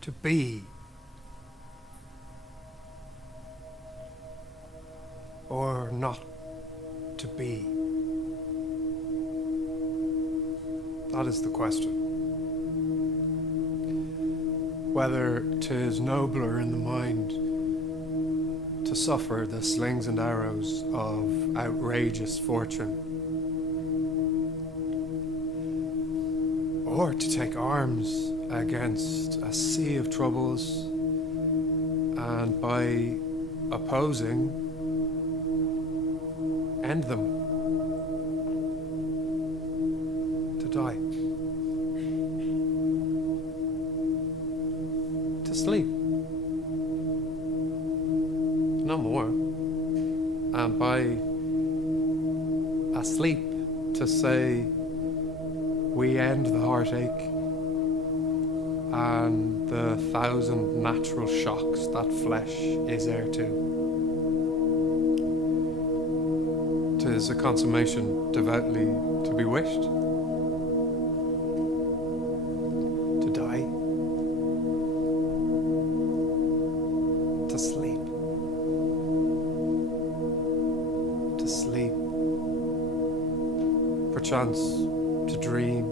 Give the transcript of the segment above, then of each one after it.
to be, or not to be? That is the question. Whether 'tis nobler in the mind to suffer the slings and arrows of outrageous fortune, or to take arms against a sea of troubles, and by opposing, end them, to die, to sleep, no more, and by asleep to say we end the heartache and the 1,000 natural shocks that flesh is heir to. 'Tis a consummation devoutly to be wished. To die, to sleep, to sleep, perchance to dream.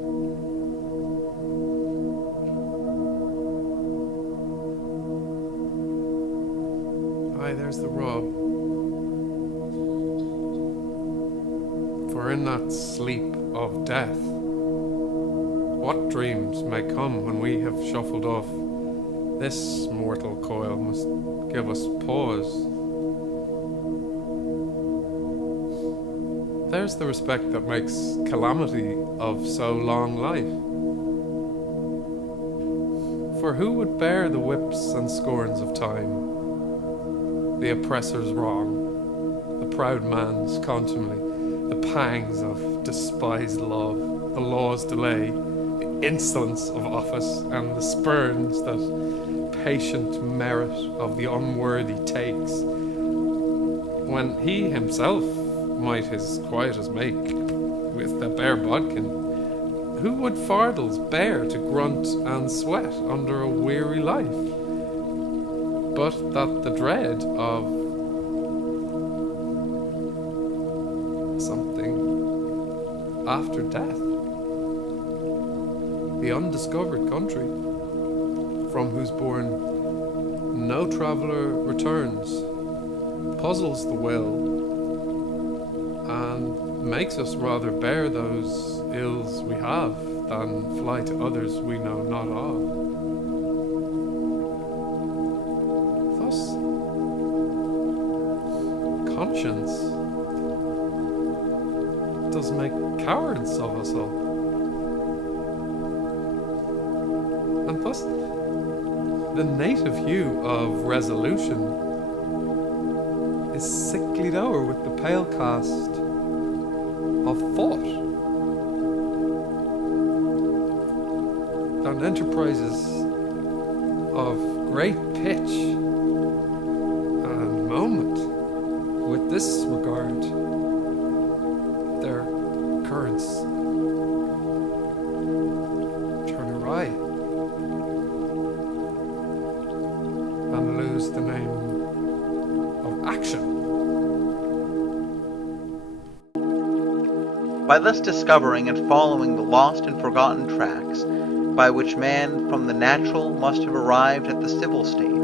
Aye, there's the rub. For in that sleep of death, what dreams may come when we have shuffled off this mortal coil must give us pause. There's the respect that makes calamity of so long life. For who would bear the whips and scorns of time, the oppressor's wrong, the proud man's contumely, the pangs of despised love, the law's delay, the insolence of office, and the spurns that patient merit of the unworthy takes, when he himself might his quietus make with the bare bodkin? Who would fardels bear to grunt and sweat under a weary life, but that the dread of something after death, the undiscovered country, from whose bourne no traveller returns, puzzles the will, and makes us rather bear those ills we have than fly to others we know not of. Thus, conscience does make cowards of us all. And thus, the native hue of resolution is sicklied o'er with the pale cast of thought, and enterprises of great pitch and moment with this regard, their currents turn awry and lose the name of action. By thus discovering and following the lost and forgotten tracks, by which man from the natural must have arrived at the civil state,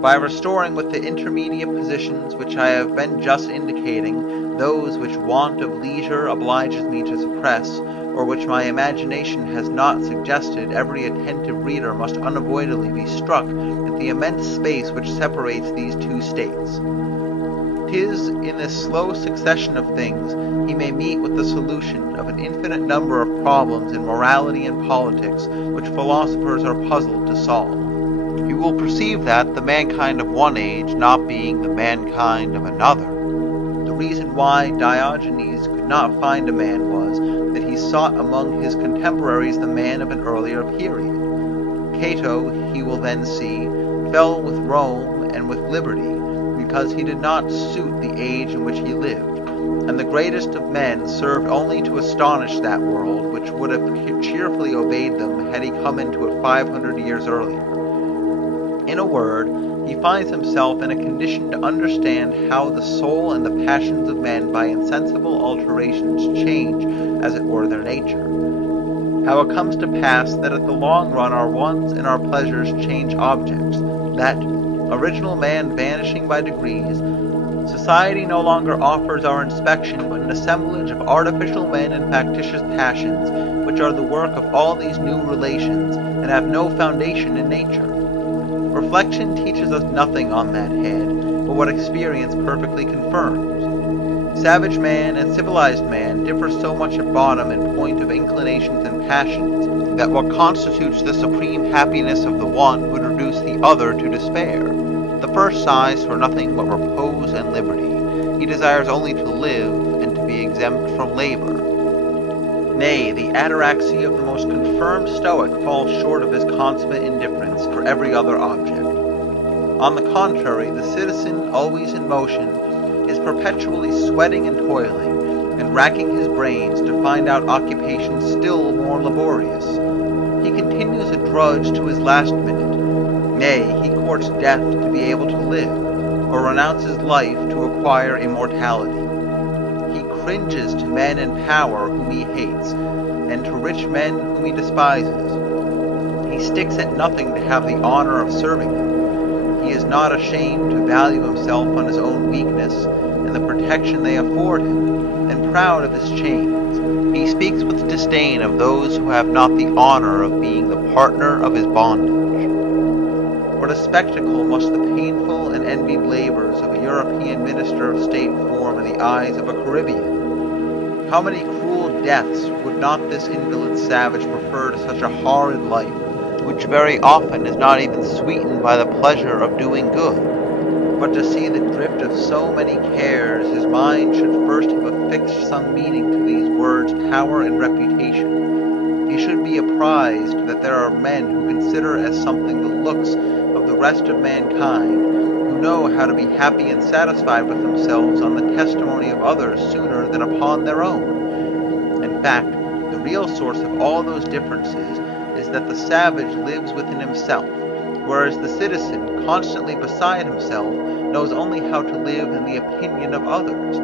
by restoring with the intermediate positions which I have been just indicating, those which want of leisure obliges me to suppress, or which my imagination has not suggested, every attentive reader must unavoidably be struck at the immense space which separates these two states. 'Tis in this slow succession of things he may meet with the solution of an infinite number of problems in morality and politics which philosophers are puzzled to solve. You will perceive that, the mankind of one age not being the mankind of another, the reason why Diogenes could not find a man was, that he sought among his contemporaries the man of an earlier period. Cato, he will then see, fell with Rome and with liberty, because he did not suit the age in which he lived, and the greatest of men served only to astonish that world which would have cheerfully obeyed them had he come into it 500 years earlier. In a word, he finds himself in a condition to understand how the soul and the passions of men by insensible alterations change, as it were, their nature. How it comes to pass that at the long run our wants and our pleasures change objects, that, original man vanishing by degrees, society no longer offers our inspection but an assemblage of artificial men and factitious passions, which are the work of all these new relations, and have no foundation in nature. Reflection teaches us nothing on that head, but what experience perfectly confirms. Savage man and civilized man differ so much at bottom in point of inclinations and passions, that what constitutes the supreme happiness of the one would reduce the other to despair. The first sighs for nothing but repose and liberty. He desires only to live, and to be exempt from labor. Nay, the ataraxy of the most confirmed Stoic falls short of his consummate indifference for every other object. On the contrary, the citizen, always in motion, is perpetually sweating and toiling, and racking his brains to find out occupations still more laborious. He continues a drudge to his last minute. Nay, he courts death to be able to live, or renounces life to acquire immortality. He cringes to men in power whom he hates, and to rich men whom he despises. He sticks at nothing to have the honor of serving them. He is not ashamed to value himself on his own weakness and the protection they afford him, and proud of his chains. He speaks with disdain of those who have not the honor of being the partner of his bondage. What a spectacle must the painful and envied labors of a European minister of state form in the eyes of a Caribbean! How many cruel deaths would not this invalid savage prefer to such a horrid life, which very often is not even sweetened by the pleasure of doing good? But to see the drift of so many cares, his mind should first have affixed some meaning to these words power and reputation. He should be apprised that there are men who consider as something the looks of the rest of mankind, who know how to be happy and satisfied with themselves on the testimony of others sooner than upon their own. In fact, the real source of all those differences is that the savage lives within himself, whereas the citizen, constantly beside himself, knows only how to live in the opinion of others,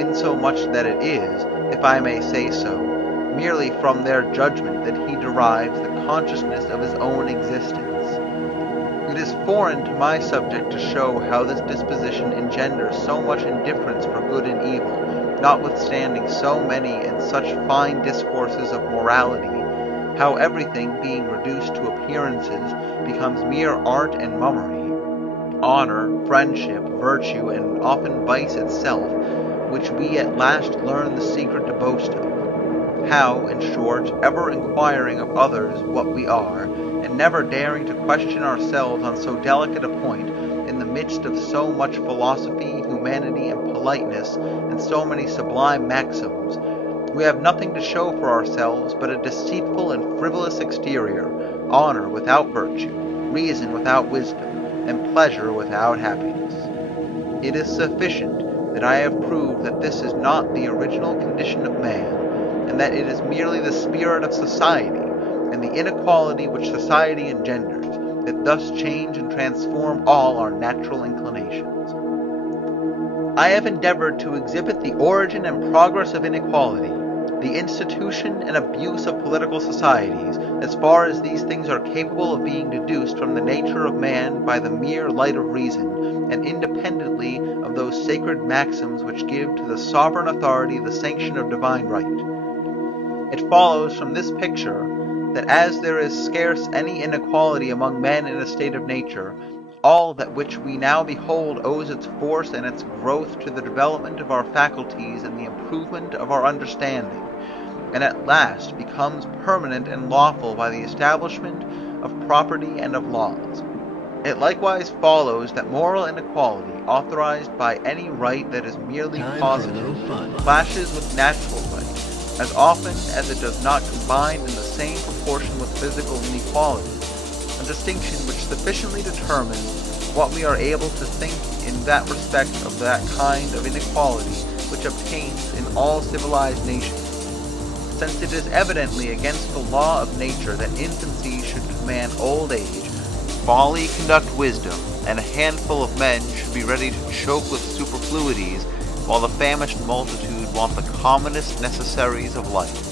insomuch that it is, if I may say so, merely from their judgment that he derives the consciousness of his own existence. It is foreign to my subject to show how this disposition engenders so much indifference for good and evil, notwithstanding so many and such fine discourses of morality, how everything, being reduced to appearances, becomes mere art and mummery, honor, friendship, virtue, and often vice itself, which we at last learn the secret to boast of. How, in short, ever inquiring of others what we are, and never daring to question ourselves on so delicate a point, in the midst of so much philosophy, humanity, and politeness, and so many sublime maxims, we have nothing to show for ourselves but a deceitful and frivolous exterior, honor without virtue, reason without wisdom, and pleasure without happiness. It is sufficient that I have proved that this is not the original condition of man, and that it is merely the spirit of society, and the inequality which society engenders, that thus change and transform all our natural inclinations. I have endeavored to exhibit the origin and progress of inequality, the institution and abuse of political societies, as far as these things are capable of being deduced from the nature of man by the mere light of reason, and independently of those sacred maxims which give to the sovereign authority the sanction of divine right. It follows from this picture, that as there is scarce any inequality among men in a state of nature, all that which we now behold owes its force and its growth to the development of our faculties and the improvement of our understanding, and at last becomes permanent and lawful by the establishment of property and of laws. It likewise follows that moral inequality, authorized by any right that is merely positive, clashes with natural right, as often as it does not combine in the same proportion with physical inequality, a distinction which sufficiently determines what we are able to think in that respect of that kind of inequality which obtains in all civilized nations, since it is evidently against the law of nature that infancy should command old age, folly conduct wisdom, and a handful of men should be ready to choke with superfluities, while the famished multitude want the commonest necessaries of life.